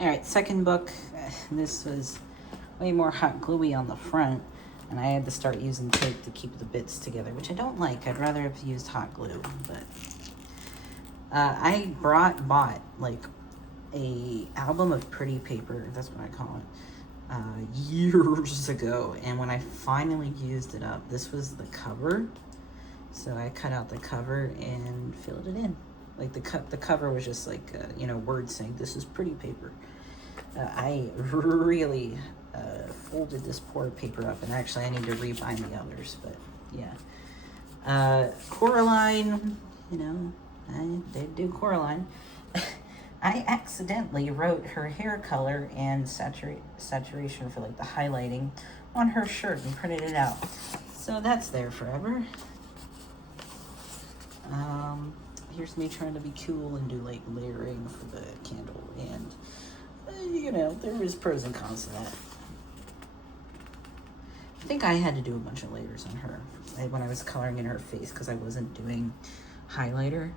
All right, second book. This was way more hot gluey on the front, and I had to start using tape to keep the bits together, which I don't like. I'd rather have used hot glue, but I bought like a album of pretty paper. That's what I call it. Years ago, and when I finally used it up, this was the cover. So I cut out the cover and filled it in. Like the cover was just like words saying this is pretty paper. I really folded this poor paper up, and actually I need to rebind the others. But yeah, Coraline, I did do Coraline. I accidentally wrote her hair color and saturation for like the highlighting on her shirt and printed it out. So that's there forever. Here's me trying to be cool and do like layering for the candle, and there is pros and cons to that. I think I had to do a bunch of layers on her when I was coloring in her face because I wasn't doing highlighter,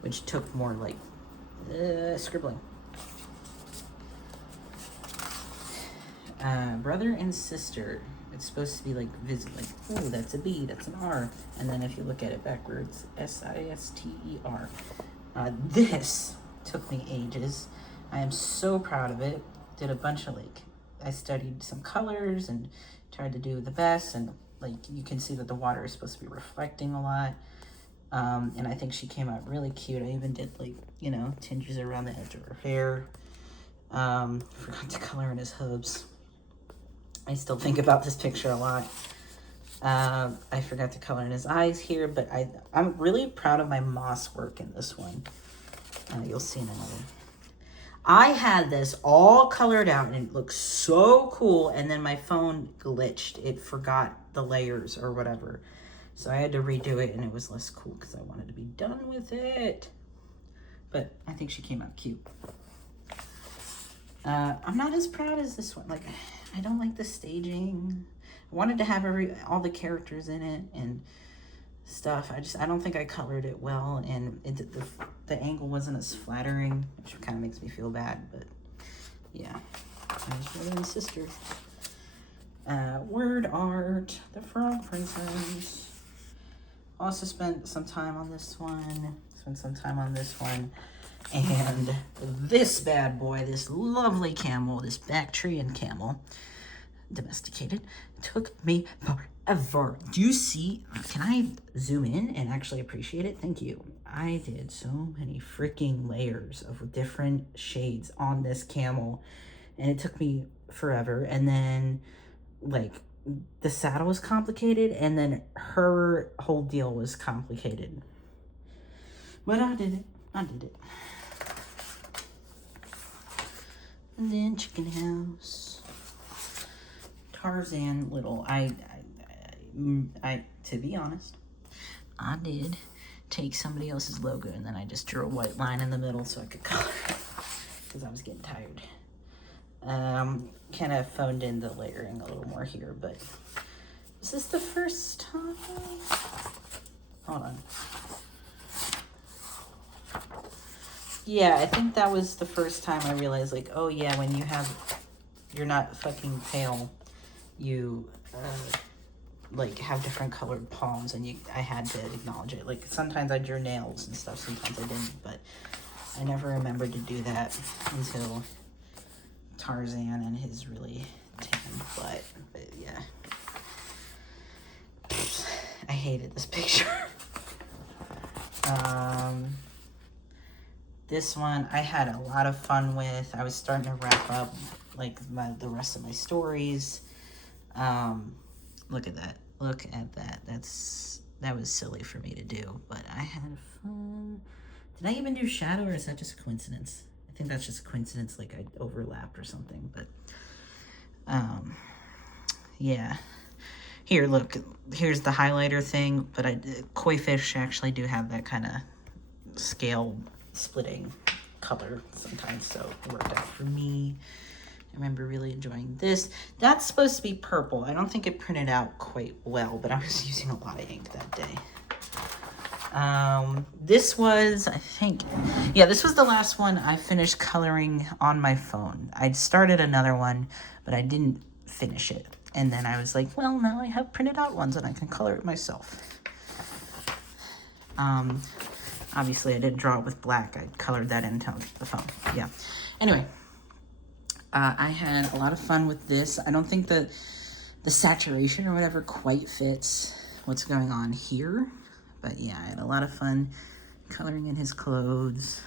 which took more like scribbling. Brother and sister. It's supposed to be like visible, like, oh, that's a B, that's an R. And then if you look at it backwards, Sister. This took me ages. I am so proud of it. Did a bunch of I studied some colors and tried to do the best. And you can see that the water is supposed to be reflecting a lot. And I think she came out really cute. I even did tinges around the edge of her hair. Forgot to color in his hooves. I still think about this picture a lot. I forgot to color in his eyes here, but I'm really proud of my moss work in this one. You'll see in another. I had this all colored out and it looked so cool, and then my phone glitched. It forgot the layers or whatever. So I had to redo it, and it was less cool because I wanted to be done with it. But I think she came out cute. I'm not as proud as this one. I don't like the staging. I wanted to have all the characters in it and stuff. I don't think I colored it well, and the angle wasn't as flattering, which kind of makes me feel bad. But yeah, there's brother and sister. Word art, the Frog Princess. Also spent some time on this one. Spent some time on this one. And this bad boy, this lovely camel, this Bactrian camel, domesticated, took me forever. Do you see? Can I zoom in and actually appreciate it? Thank you. I did so many freaking layers of different shades on this camel, and it took me forever. And then, the saddle was complicated, and then her whole deal was complicated. But I did it. And then Chicken House. Tarzan little. I to be honest, I did take somebody else's logo and then I just drew a white line in the middle so I could color it because I was getting tired. Kind of phoned in the layering a little more here, but is this the first time? Hold on. Yeah, I think that was the first time I realized, oh yeah, when you're not fucking pale, you, have different colored palms, and I had to acknowledge it. Sometimes I drew nails and stuff, sometimes I didn't, but I never remembered to do that until Tarzan and his really tan butt. But yeah. I hated this picture. This one I had a lot of fun with. I was starting to wrap up the rest of my stories. Look at that. That was silly for me to do, but I had fun. Did I even do shadow, or is that just a coincidence? I think that's just a coincidence, I overlapped or something, but yeah. Here, look, here's the highlighter thing, but koi fish actually do have that kind of scale splitting color sometimes, so it worked out for me. I remember really enjoying this. That's supposed to be purple. I don't think it printed out quite well, but I was using a lot of ink that day. This was, I think, yeah, this was the last one I finished coloring on my phone. I'd started another one, but I didn't finish it. And then I was like, well, now I have printed out ones and I can color it myself. Obviously I didn't draw it with black. I colored that into the phone. Yeah. Anyway, I had a lot of fun with this. I don't think that the saturation or whatever quite fits what's going on here. But yeah, I had a lot of fun coloring in his clothes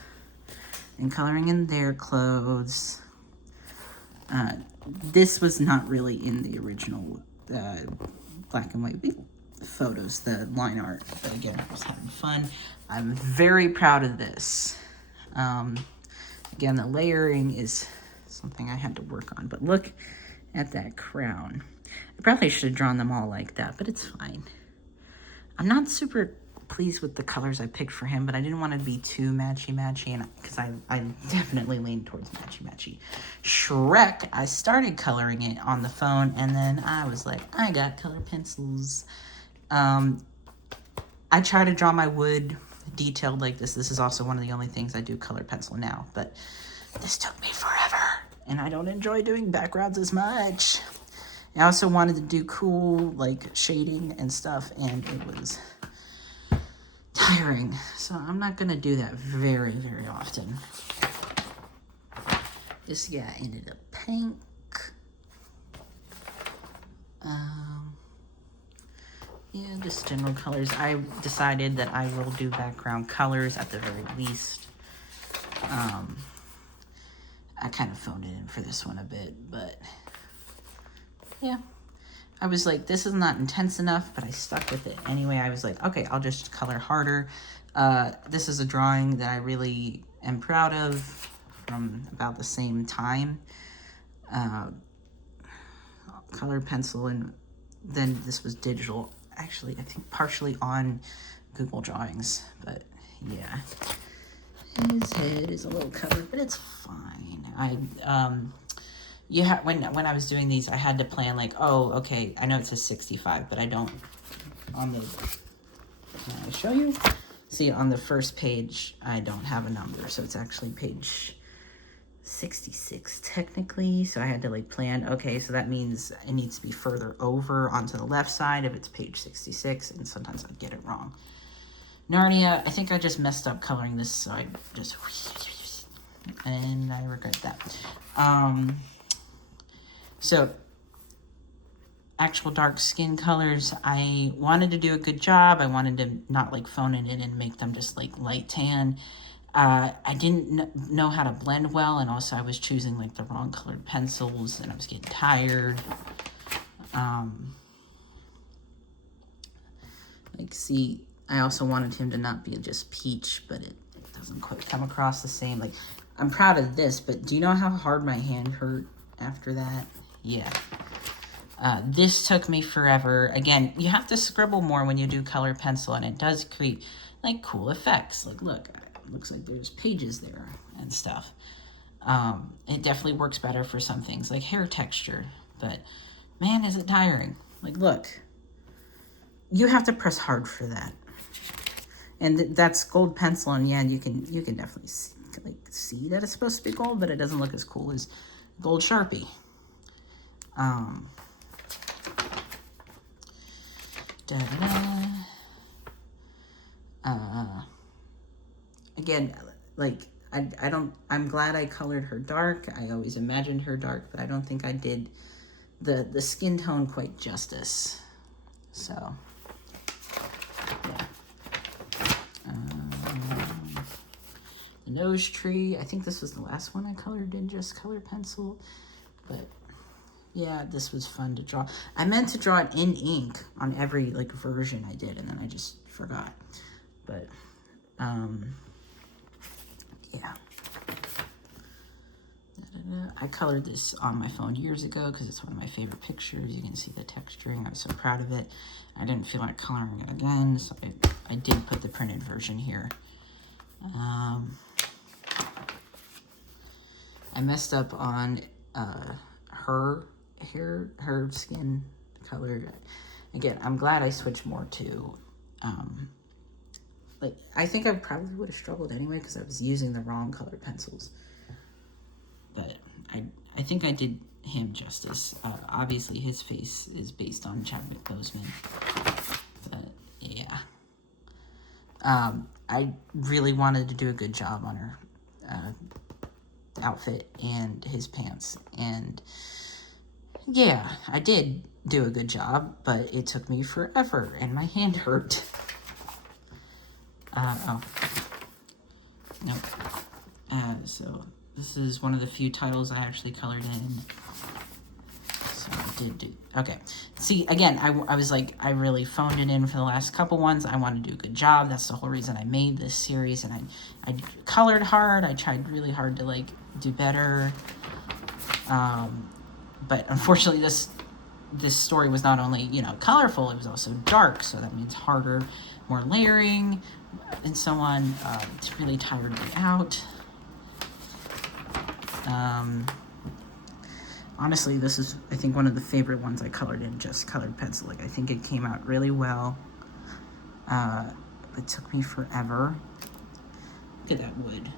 and coloring in their clothes. This was not really in the original black and white photos, the line art. But again, I was having fun. I'm very proud of this. Again, the layering is something I had to work on. But look at that crown. I probably should have drawn them all like that, but it's fine. I'm not super pleased with the colors I picked for him, but I didn't want to be too matchy-matchy, and because I definitely leaned towards matchy-matchy. Shrek, I started coloring it on the phone, and then I was like, I got color pencils. I try to draw my wood detailed like this. This is also one of the only things I do color pencil now, but this took me forever, and I don't enjoy doing backgrounds as much. I also wanted to do cool, like, shading and stuff, and it was tiring. So I'm not going to do that very, very often. This guy ended up pink. Yeah, just general colors. I decided that I will do background colors at the very least. I kind of phoned it in for this one a bit, but yeah. I was like, this is not intense enough, but I stuck with it. Anyway, I was like, okay, I'll just color harder. This is a drawing that I really am proud of from about the same time. Color pencil, and then this was digital. Actually, I think partially on Google Drawings, but yeah. His head is a little covered, but it's fine. When I was doing these, I had to plan like, oh, okay, I know it says 65, but I don't, on the, can I show you? See, on the first page, I don't have a number, so it's actually page 66 technically, so I had to like plan, okay, so that means it needs to be further over onto the left side if it's page 66, and sometimes I'd get it wrong. Narnia, I think I just messed up coloring this, so I just, and I regret that. So, actual dark skin colors, I wanted to do a good job. I wanted to not like phone it in and make them just like light tan. I didn't know how to blend well, and also I was choosing like the wrong colored pencils, and I was getting tired. Like, see, I also wanted him to not be just peach, but it doesn't quite come across the same. Like, I'm proud of this, but do you know how hard my hand hurt after that? Yeah. This took me forever. Again, you have to scribble more when you do color pencil, and it does create like cool effects. Like, look, it looks like there's pages there and stuff. It definitely works better for some things like hair texture, but man, is it tiring. Like, look, you have to press hard for that. And that's gold pencil, and yeah, you can definitely see that it's supposed to be gold, but it doesn't look as cool as gold Sharpie. Again, like, I'm glad I colored her dark. I always imagined her dark, but I don't think I did the skin tone quite justice. So, yeah. The nose tree, I think this was the last one I colored in just color pencil, but yeah, this was fun to draw. I meant to draw it in ink on every like version I did, and then I just forgot. But yeah. I colored this on my phone years ago because it's one of my favorite pictures. You can see the texturing. I was so proud of it. I didn't feel like coloring it again, so I did put the printed version here. I messed up on her hair, her skin color. Again, I'm glad I switched more to like, I think I probably would have struggled anyway because I was using the wrong colored pencils. But I think I did him justice. Obviously, his face is based on Chadwick Boseman. But, yeah. I really wanted to do a good job on her outfit and his pants. And, yeah, I did do a good job, but it took me forever, and my hand hurt. Oh. Nope. So this is one of the few titles I actually colored in. So I did do, okay. See, again, I was like, I really phoned it in for the last couple ones. I wanted to do a good job. That's the whole reason I made this series, and I colored hard. I tried really hard to, like, do better. But unfortunately, this story was not only, you know, colorful, it was also dark, so that means harder, more layering, and so on. It's really tired me out. Honestly, this is, I think, one of the favorite ones I colored in just colored pencil. Like, I think it came out really well. It took me forever. Look at that wood.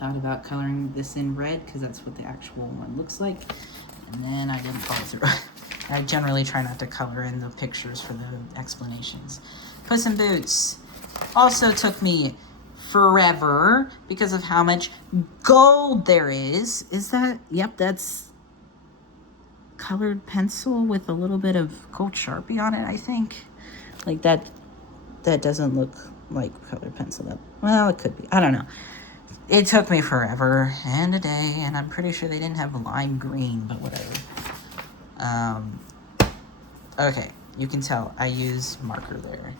Thought about coloring this in red because that's what the actual one looks like. And then I didn't follow through. I generally try not to color in the pictures for the explanations. Puss in Boots also took me forever because of how much gold there is. Is that, yep, that's colored pencil with a little bit of gold Sharpie on it, I think. Like that doesn't look like colored pencil. Well, it could be. I don't know. It took me forever and a day, and I'm pretty sure they didn't have lime green, but whatever. Okay, you can tell I use marker there.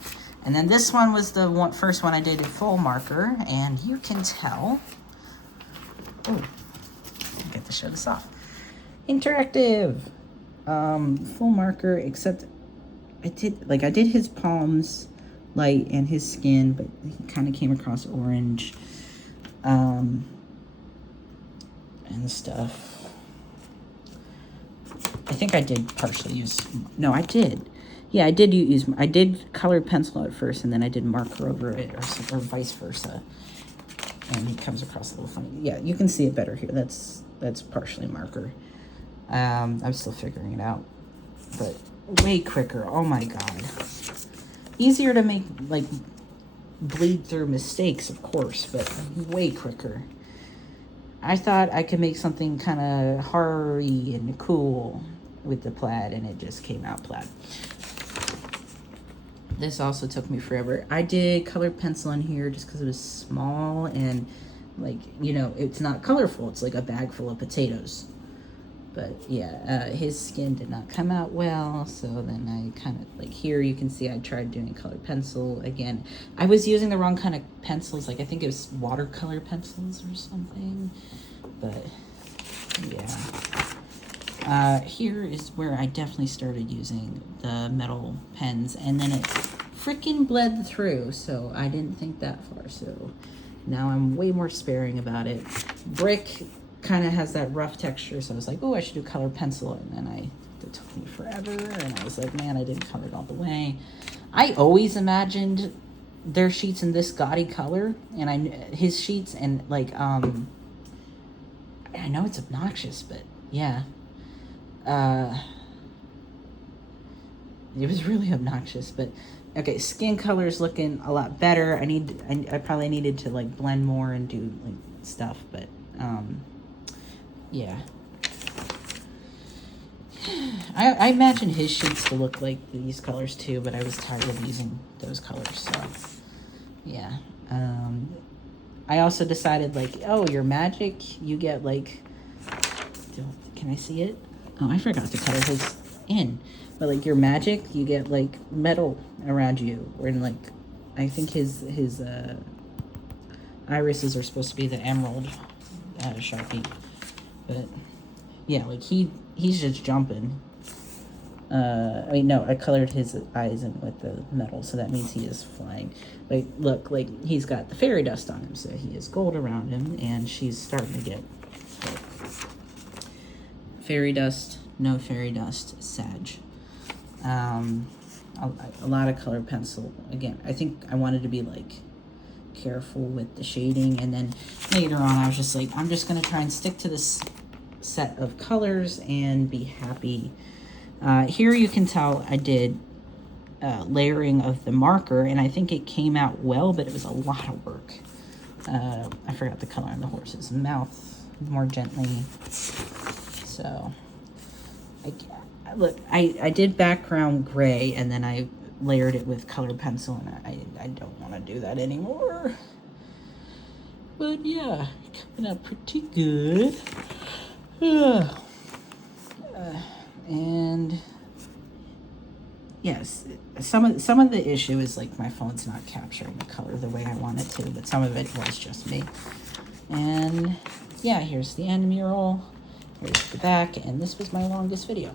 And then this one was the first one I did in full marker, and you can tell. Oh, I get to show this off. Interactive. Full marker, except I did his palms light and his skin, but he kind of came across orange. And stuff. I think I did partially use, no, I did. Yeah, I did colored pencil at first, and then I did marker over it, or vice versa. And he comes across a little funny. Yeah, you can see it better here. That's partially marker. I'm still figuring it out, but way quicker. Oh my god. Easier to make, like, bleed through mistakes, of course, but way quicker. I thought I could make something kind of horror-y and cool with the plaid, and it just came out plaid. This also took me forever. I did colored pencil in here just because it was small and, like, you know, it's not colorful. It's like a bag full of potatoes. But yeah, his skin did not come out well, so then I kind of, like, here you can see I tried doing colored pencil again. I was using the wrong kind of pencils, like I think it was watercolor pencils or something, but yeah. Here is where I definitely started using the metal pens, and then it freaking bled through, so I didn't think that far, so now I'm way more sparing about it. Brick kind of has that rough texture, so I was like, oh, I should do colored pencil, and then it took me forever, and I was like, man, I didn't color it all the way. I always imagined their sheets in this gaudy color, and his sheets, and like, I know it's obnoxious, but yeah, it was really obnoxious, but okay, skin color is looking a lot better. I probably needed to, like, blend more and do, like, stuff, but yeah. I imagine his sheets to look like these colors too, but I was tired of using those colors, so yeah. I also decided, like, oh, your magic, you get, like, can I see it? Oh, I forgot to color his in. But, like, your magic, you get, like, metal around you. Or, in, like, I think his irises are supposed to be the emerald Sharpie. But, yeah, like, he's just jumping. I mean, no, I colored his eyes in with the metal, so that means he is flying. Like, look, like, he's got the fairy dust on him, so he has gold around him, and she's starting to get, like, fairy dust, no fairy dust, Sag. a lot of colored pencil. Again, I think I wanted to be like careful with the shading, and then later on I was just like, I'm just gonna try and stick to this set of colors and be happy. Here you can tell I did layering of the marker, and I think it came out well, but it was a lot of work. I forgot the color on the horse's mouth more gently. So look, I did background gray, and then I layered it with colored pencil, and I don't want to do that anymore. But yeah, coming out pretty good. And yes, some of the issue is like my phone's not capturing the color the way I want it to, but some of it was just me. And yeah, here's the end mural, here's the back, and this was my longest video.